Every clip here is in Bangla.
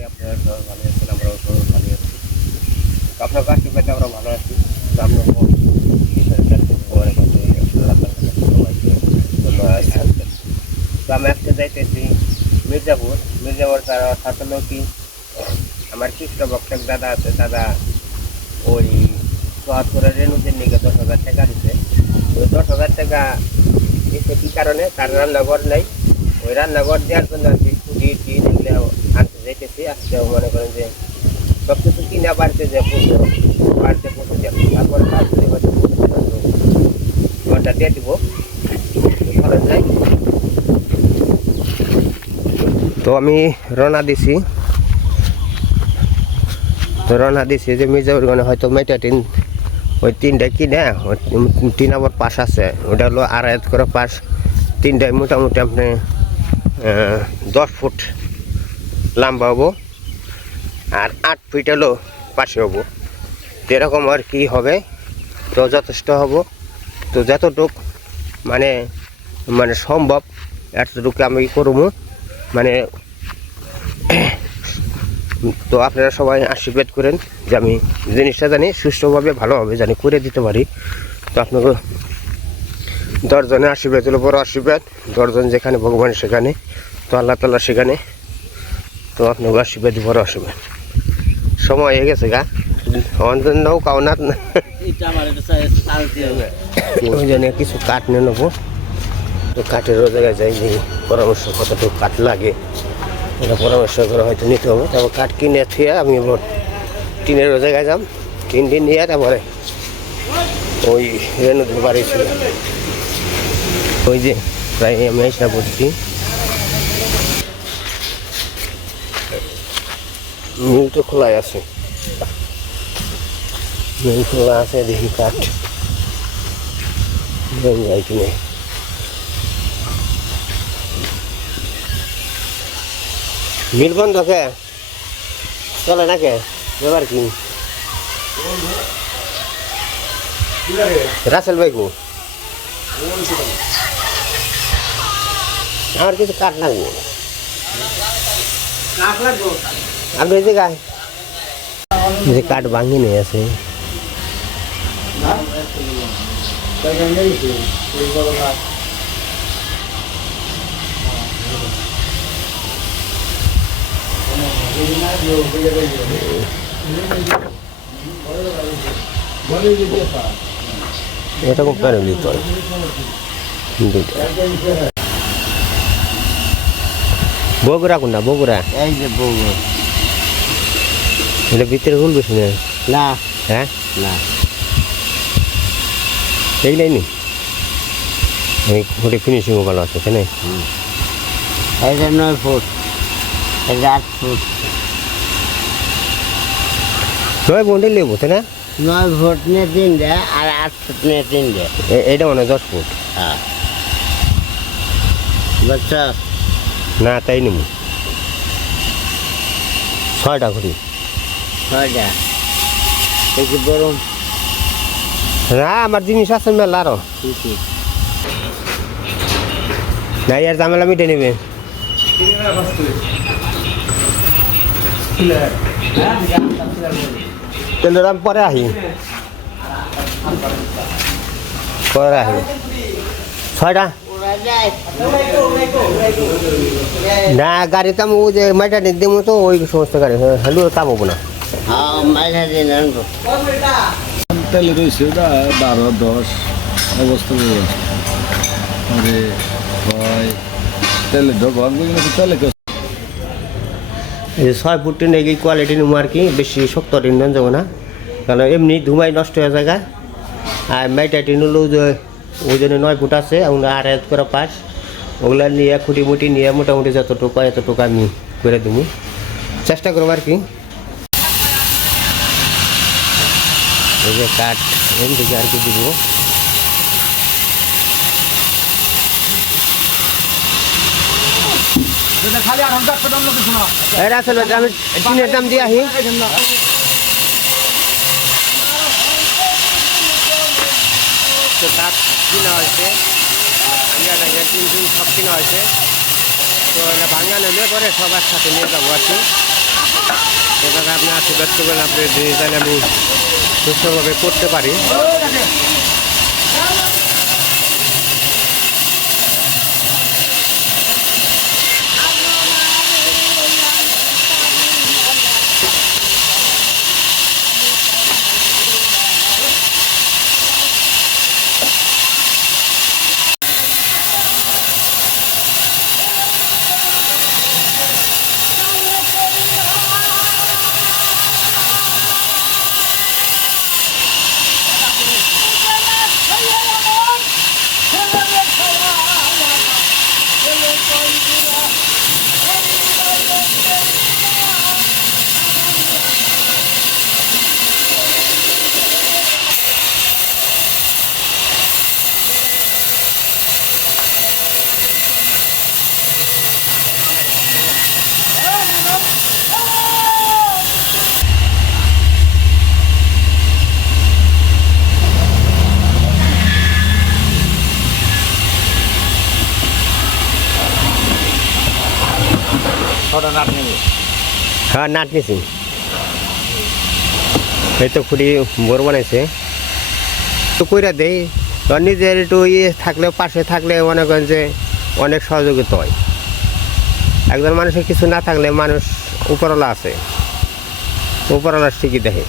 করি আপনারা সবাই ভালো আছেন আমরাও সবাই ভালো আছি। আপনার কাছে পেতে আমরা ভালো আছি। আমি আজকে যাইতেছি মির্জাপুর। মির্জাপুর তার হলো কি, আমার কৃষ্ণ ভক্তের দাদা আছে। দাদা ওই চুয়াত্তরের রেণুদের নিকে দশ হাজার টাকা দিচ্ছে ওই দশ হাজার টাকা দিচ্ছে কি কারণে? তার রান্নাঘর নেই। ওই রান্নাঘর দেওয়ার জন্য আর কি কুড়ি টিন এগুলো আনতে যাইতেছি আজকে মনে করেন যে সব কিছু কিনা বাড়িতে যে পুজো বাড়িতে পুজো যাব তারপরে তারপরে হয়তো ঘণ্টা দিয়ে দিব। তো আমি রওনা দিছি। তো রওনা দিছি যে মির্জাপুরগঞ্জে হয়তো মেটা টিন ওই তিনটা কিনে তিন আবার পাশ আছে, ওটা হলো আড়াই করে পাশ। তিনটায় মোটামুটি আপনি দশ ফুট লম্বা হব। আর আট ফিট হলো পাশে হব। এরকম আর কি হবে? তো যথেষ্ট হব। তো যতটুক মানে মানে সম্ভব এতটুকু আমি করব। মানে তো আপনারা সবাই আশীর্বাদ করেন যে আমি জিনিসটা জানি সুষ্ঠুভাবে ভালোভাবে জানি করে দিতে পারি। তো আপনাকে দশজনের আশীর্বাদ হলো বড় আশীর্বাদ, দশজন যেখানে ভগবান সেখানে, তো আল্লাহ তাল্লাহ সেখানে তো আপনাকে আশীর্বাদ বড় আশীর্বাদ সময় হয়ে গেছে গা। অন্তর না। চাল দিয়ে হবে। ওই জন্য কিছু কাঠ নিয়ে নেব। তো কাঠেরও জায়গায় যাই যে পরামর্শ কতটুকু কাঠ লাগে। এটা পরামর্শ করে হয়তো নিতে হবে। তারপর কাঠ কিনে থুয়ে আমি এবার টিনেরও জায়গায় যাম। টিন টিন নিয়ে তারপরে ওই রেণুদের বাড়ি ছিল ওই যে প্রায় আমি এসে পড়ছি। মিল তো খোলাই আছে। মিল খোলা আছে, দেখি কাঠ। যাই কিনে। মিল বন্ধ কে? চলে না কে ব্যাপার কি রাসেল ভাই কো? আমার কিছু কাঠ লাগবে। আপনি এই যে গায়ে। এই যে কাঠ ভাঙি নিয়ে আছে। এরকম হয়। দুইটা। বগুড়া কোনটা? বগুড়া? এই যে বউ এটা ভিতরে হুল বেশি না। না হ্যাঁ? না। এইগুলাই নি এই ঘুরে ফিনিশিংও ভালো আছে তাই না? এটা নয় ফুট। এটা আট ফুট। নয় বন্ডে লেবো তাই না? নয় ফুট নিয়ে তিনটে আর আট ফুট নিয়ে তিনটে এ- এইটা মনে দশ ফুট। হ্যাঁ। বুঝছ? না তাই নিব। ছয়টা ঘুরি ছয়টা দেখি বড় না আমার জিনিস আছে মেলা আরও। না ইয়ার ঝামেলা মিটে নেবে। তাহলে আমি পরে আহি। পরে আহি। ছয়টা। না গাড়িতে আমি যে মাইটা দেবো তো ওই সমস্ত গাড়ি। হ্যাঁ হ্যালো চাপবো না। হ্যাঁ দিন রয়েছে বারো দশ অবস্থা ছয় এই যে ফুট টিন এই কোয়ালিটি নেব আর কি বেশি শক্ত টিন যাব না। কারণ এমনি ধুমাই নষ্ট হয়ে জায়গা আর মাইটা টিন হলো যে ওই জন্য নয় ফুট আছে আর এক করে পাস ওগুলা নিয়ে খুঁটি মুটি নিয়ে মোটামুটি যতটুকু এতটুকু আমি করে দেবো চেষ্টা করব আর কি। এই যে কাঠ এম থেকে আর কি দিব? আমি টিনের দাম দিয়ে আহি। কাঠ কিনা হয়েছে। টিন টিন সব কিনা হয়েছে। তো এটা ভাঙ্গা নিলে পরে সব একসাথে নিয়ে যাব আর কি। তো আপনি আশীর্বাদ করবেন আপনি জিনিস জানি আমি সুস্থভাবে করতে পারি ছটা নাট নেবে হ্যাঁ নাট নিছি। এই তো খুঁড়ি বড় বানাইছে। তো কইরা দেই নিজের একটু ইয়ে থাকলে, পাশে থাকলে মনে করেন যে অনেক সহযোগিতা হয়। একজন মানুষের কিছু না থাকলে মানুষ উপরওয়ালা আছে। উপরওয়ালা ঠিকই দেখে।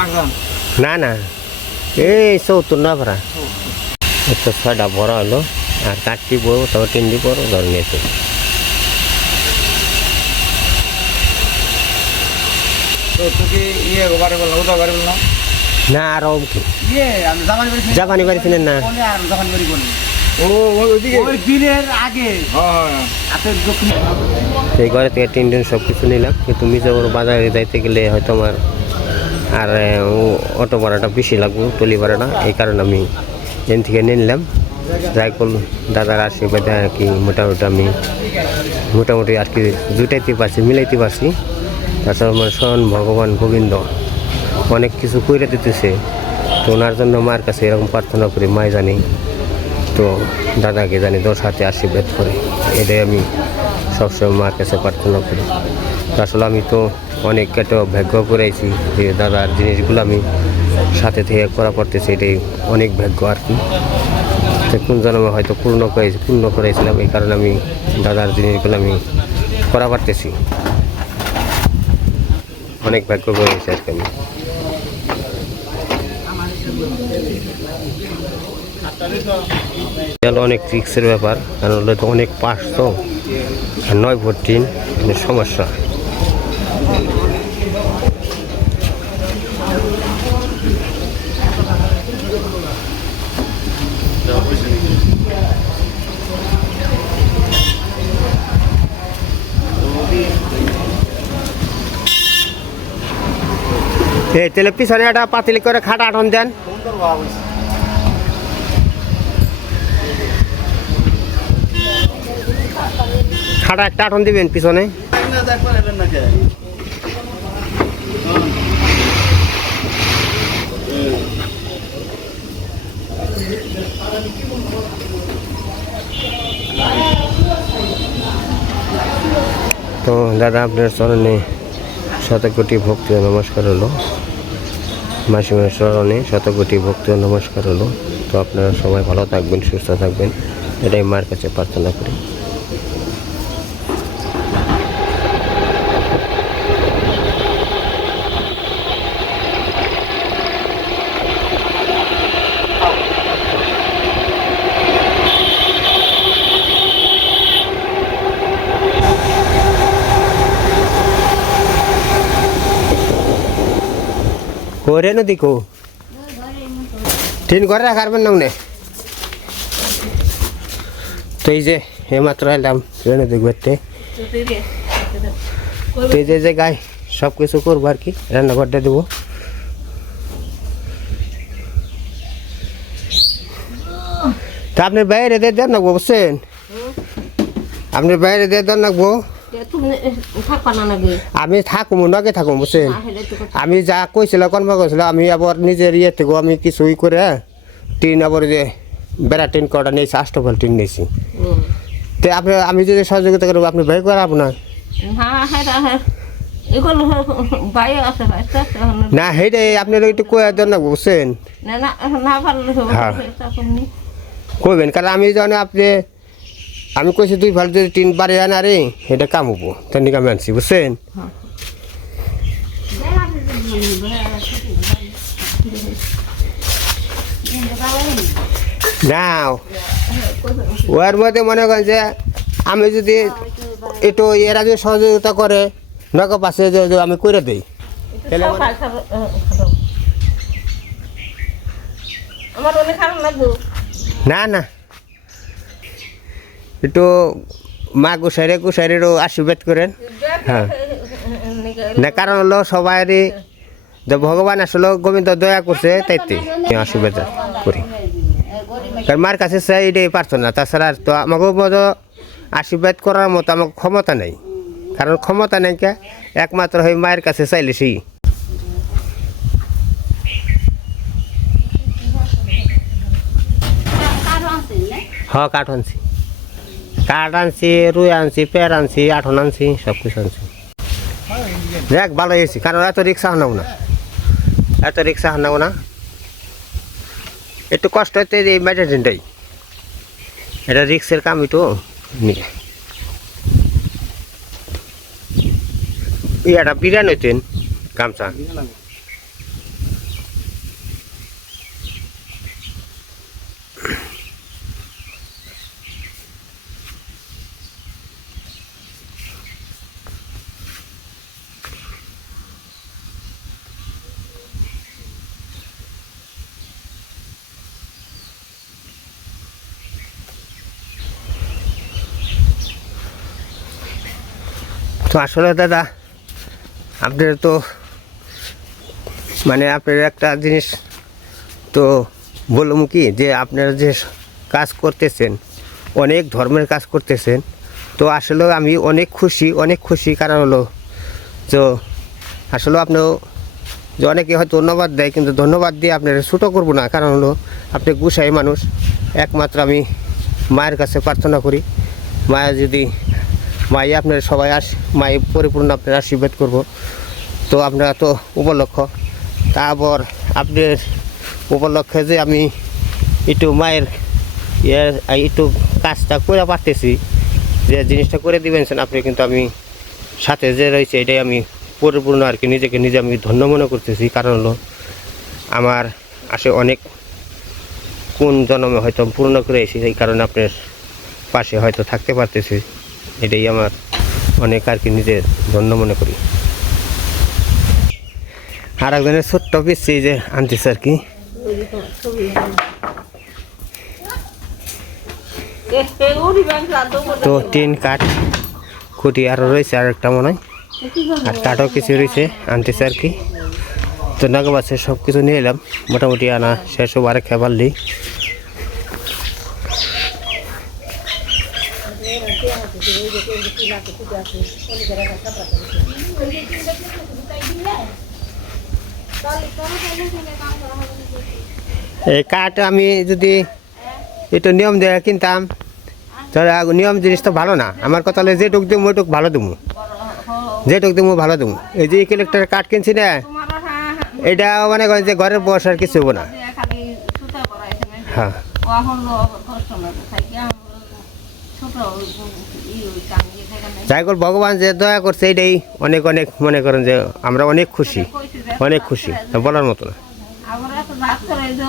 বাগদান? না না। এই চৌত্তর না ভরা একটা ছয়টা ভরা হলো আর চারটি বড় তবে তিনটি বড় ধরে নিয়েছে। তো ইয়ে না আর কি? ইয়ে জাপানি বাড়ি। ছিলেন না? হ্যাঁ হাতের দক্ষিণ এই ঘরে থেকে টিন টিন সব কিছু নিলাম কিন্তু মির্জাপুর বাজারে যাইতে গেলে হয়তো আমার আর অটো ভাড়াটা বেশি লাগবে টলি ভাড়াটা। এই কারণে আমি এখান থেকে নিয়ে নিলাম। যাই করল দাদার আশীর্বাদে আর কি মোটামুটি আমি মোটামুটি আর কি জুটাইতে পারছি, মিলাইতে পারছি। তাছাড়া আমার স্বয়ং ভগবান গোবিন্দ অনেক কিছু কইরা দিতেছে। তো ওনার জন্য মার কাছে এরকম প্রার্থনা করি, মাই জানি। তো দাদাকে জানি দশ হাতে আশীর্বাদ করে। এটাই আমি সবসময় মার কাছে প্রার্থনা করি। আসলে আমি তো অনেক একটা ভাগ্য করেছি যে দাদার জিনিসগুলো আমি সাথে থেকে করা পড়তেছি, এটাই অনেক ভাগ্য আর কি। কোন জন্মে হয়তো পূর্ণ করেছি, পূর্ণ করেছিলাম, এই কারণে আমি দাদার জিনিসগুলো আমি করা পারতেছি অনেক ভাগ্য করেছি আর কি আমি। অনেক রিক্সের ব্যাপার, কারণ ওটা তো অনেক পাশ তো নয় ভোট মানে সমস্যা। এই পিছনে একটা পাতিলি করে খাটা আটন দেন। খাটা একটা আটন দিবেন পিছনে। তো দাদা, আপনার চরণে শতকোটি ভক্তি ও নমস্কার হলো। মাসিমার স্মরণে শতকোটি ভক্ত নমস্কার হলো। তো আপনারা সবাই ভালো থাকবেন, সুস্থ থাকবেন। এটাই মার কাছে প্রার্থনা করি। নদী কো তিন ঘরে রাখার না। উনি তো এই যে এইমাত্র এলাম ট্রেনে দেখতে তো এই যে যে গাই সব কিছু করব আর কি রান্নাঘরটা দেবো। তা আপনি বাইরে দিয়ে দেন নাকবো বুঝছেন? আপনি বাইরে দিয়ে দেন না আমি থাকব নাকি? থাকব বুঝছেন আমি যা কইছিল কর্ম করছিল আমি আবার নিজের ইয়ে থেকে আমি কিছুই করে টিন আবার যে বেড়া টিন কটা নিয়েছি আষ্টফল টিন নিয়েছি। তো আপনি আমি যদি সহযোগিতা করব আপনি ভয় বাইরে আছে না সেইটাই আপনার একটু কয়ে দেন না বুঝছেন? হ্যাঁ। কইবেন কারণ আমি জানি আপনি আমি কইছি দুই ভালো যদি টিন বাড়ি আনা রে এটা কাম হব। তেমনি আমি আনছি বুঝছেন? নাও। ওর মধ্যে মনে করেন যে আমি যদি একটু এরা যদি সহযোগিতা করে নৌকা পাশে আমি করে দিই। তাহলে সকাল সকাল, আহ, খাও। আমার অনেক খারাপ লাগবে। না না। একটু মা গুসাইরে গুসাইরেরও আশীর্বাদ করেন। হ্যাঁ। না কারণ হলো সবারই যে ভগবান আসলে গোবিন্দ দয়া করছে তাইতে আশীর্বাদ করি। কারণ মার কাছে চাই এটাই পারতো না তাছাড়া তো আমাকে মতো আশীর্বাদ করার মতো আমার ক্ষমতা নেই। কারণ ক্ষমতা নেই কে? একমাত্র হয়ে মায়ের কাছে চাইলে সেই। হ কাঠ আনছি। কাঠ আনছি, রুই আনছি পের আনছি, আঠন আনছি, সব কিছু আনছি। দেখ ভালো হয়েছি, কারণ এত রিক্সা হানাবো না। এত রিক্সা হানাবো না। একটু কষ্ট হতে এই মেডিসিনটাই এটা রিক্সের কাম তো নিয়ে। এটা বিরিয়ানি হইতেন গামছা। তো আসলে দাদা, আপনার তো মানে আপনার একটা জিনিস তো বললাম কি, যে আপনারা যে কাজ করতেছেন, অনেক ধর্মের কাজ করতেছেন, তো আসলে আমি অনেক খুশি অনেক খুশি কারণ হলো তো আসলে আপনার যে অনেকে হয়তো ধন্যবাদ দেয়, কিন্তু ধন্যবাদ দিয়ে আপনার ছোটো করব না। কারণ হলো, আপনি গুসাই মানুষ, একমাত্র আমি মায়ের কাছে প্রার্থনা করি, মায়া যদি মাই আপনার সবাই আস, মাই পরিপূর্ণ আপনার আশীর্বাদ করব। তো আপনারা তো উপলক্ষ। তারপর আপনার উপলক্ষে যে আমি একটু মায়ের ইয়ে একটু কাজটা করে পারতেছি। যে জিনিসটা করে দিবেন আপনি কিন্তু আমি সাথে যে রয়েছে, এটাই আমি পরিপূর্ণ আর কি, নিজেকে নিজে আমি ধন্য মনে করতেছি। কারণ হলো আমার আসে অনেক কোন জন্মে হয়তো পূর্ণ করে এসেছি, এই কারণে আপনার পাশে হয়তো থাকতে পারতেছি। এটাই আমার অনেক আর কি নিজের ধন্য মনে করি। আর একজনের ছোট্ট পিসি যে আনতেছে আর কি। তো টিন কাঠ, খুঁটি আরও রয়েছে আর একটা মনে হয়। আর কাঠও কিছু রয়েছে আনতেছে আর কি। তো নাগবাসে সব কিছু নিয়ে এলাম। মোটামুটি আনা শেষ হব এই কাঠ আমি যদি একটু নিয়ম দিয়ে কিনতাম আগ- নিয়ম জিনিস তো ভালো না। আমার কথা হলে যেটুক দিম ওইটুক ভালো দিমু। যেটুক দিমু, ভালো দিমু। এই যে ইলেকট্রিক কাঠ কিনছি না এটা মানে যে ঘরের বসার কিছু হব না। হ্যাঁ। যাই হোক ভগবান যে দয়া করছে এটাই অনেক অনেক মনে করেন যে আমরা অনেক খুশি অনেক খুশি বলার মতো না। আমরা তো রাত করে যে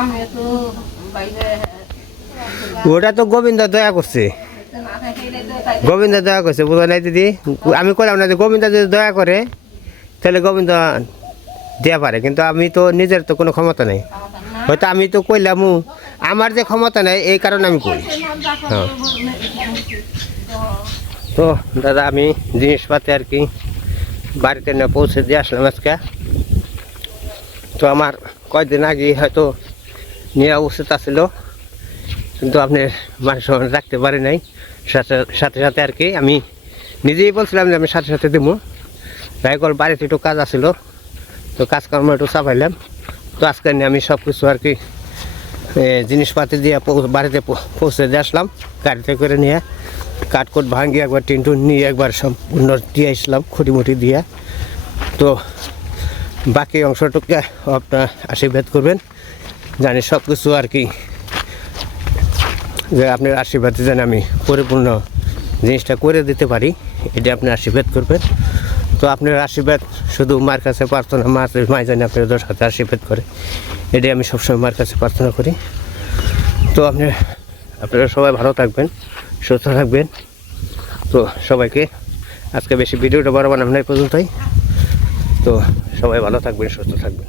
আমি তো বাইরে ওটা তো গোবিন্দ দয়া করছে। গোবিন্দ দয়া করছে বুঝো নাই দিদি? আমি করলাম না যে গোবিন্দ যদি দয়া করে তাহলে গোবিন্দ দেওয়া পারে কিন্তু আমি তো নিজের তো কোনো ক্ষমতা নেই। হয়তো আমি তো কইলাম আমার যে ক্ষমতা নেই এই কারণে আমি করি। হ্যাঁ। তো দাদা, আমি জিনিসপাতি আর কি বাড়িতে না পৌঁছে দিয়ে আসলাম আজকে। তো আমার কয়েকদিন আগে হয়তো নেওয়া উচিত আছিল, কিন্তু আপনি মানুষ রাখতে পারি নাই। সাথে সাথে সাথে আর কি আমি নিজেই বলছিলাম যে আমি সাথে সাথে দেবো যাই কল বাড়িতে একটু কাজ আছিল, তো কাজকর্ম একটু চাপাইলাম। তো আজকে নিয়ে আমি সব কিছু আর কি জিনিসপাতি দিয়ে বাড়িতে পৌঁছে দিয়ে আসলাম, গাড়িতে করে নিয়ে। কাঠকোট ভাঙিয়ে একবার টিনটু নিয়ে একবার সম্পূর্ণ দিয়ে আসলাম খুঁটিমুটি দিয়ে। তো বাকি অংশটুকু আপনার আশীর্বাদ করবেন। জানি সব কিছু আর কি যে আপনার আশীর্বাদে যেন আমি পরিপূর্ণ জিনিসটা করে দিতে পারি, এটা আপনি আশীর্বাদ করবেন। তো আপনার আশীর্বাদ শুধু মার কাছে প্রার্থনা মা মায় জানি আপনাদের সাথে আশীর্বাদ করে, এটাই আমি সবসময় মার কাছে প্রার্থনা করি। তো আপনি, আপনারা সবাই ভালো থাকবেন। সুস্থ থাকবেন। তো সবাইকে আজকে বেশি ভিডিওটা বড় আপনার পর্যন্তই। তো সবাই ভালো থাকবেন, সুস্থ থাকবেন।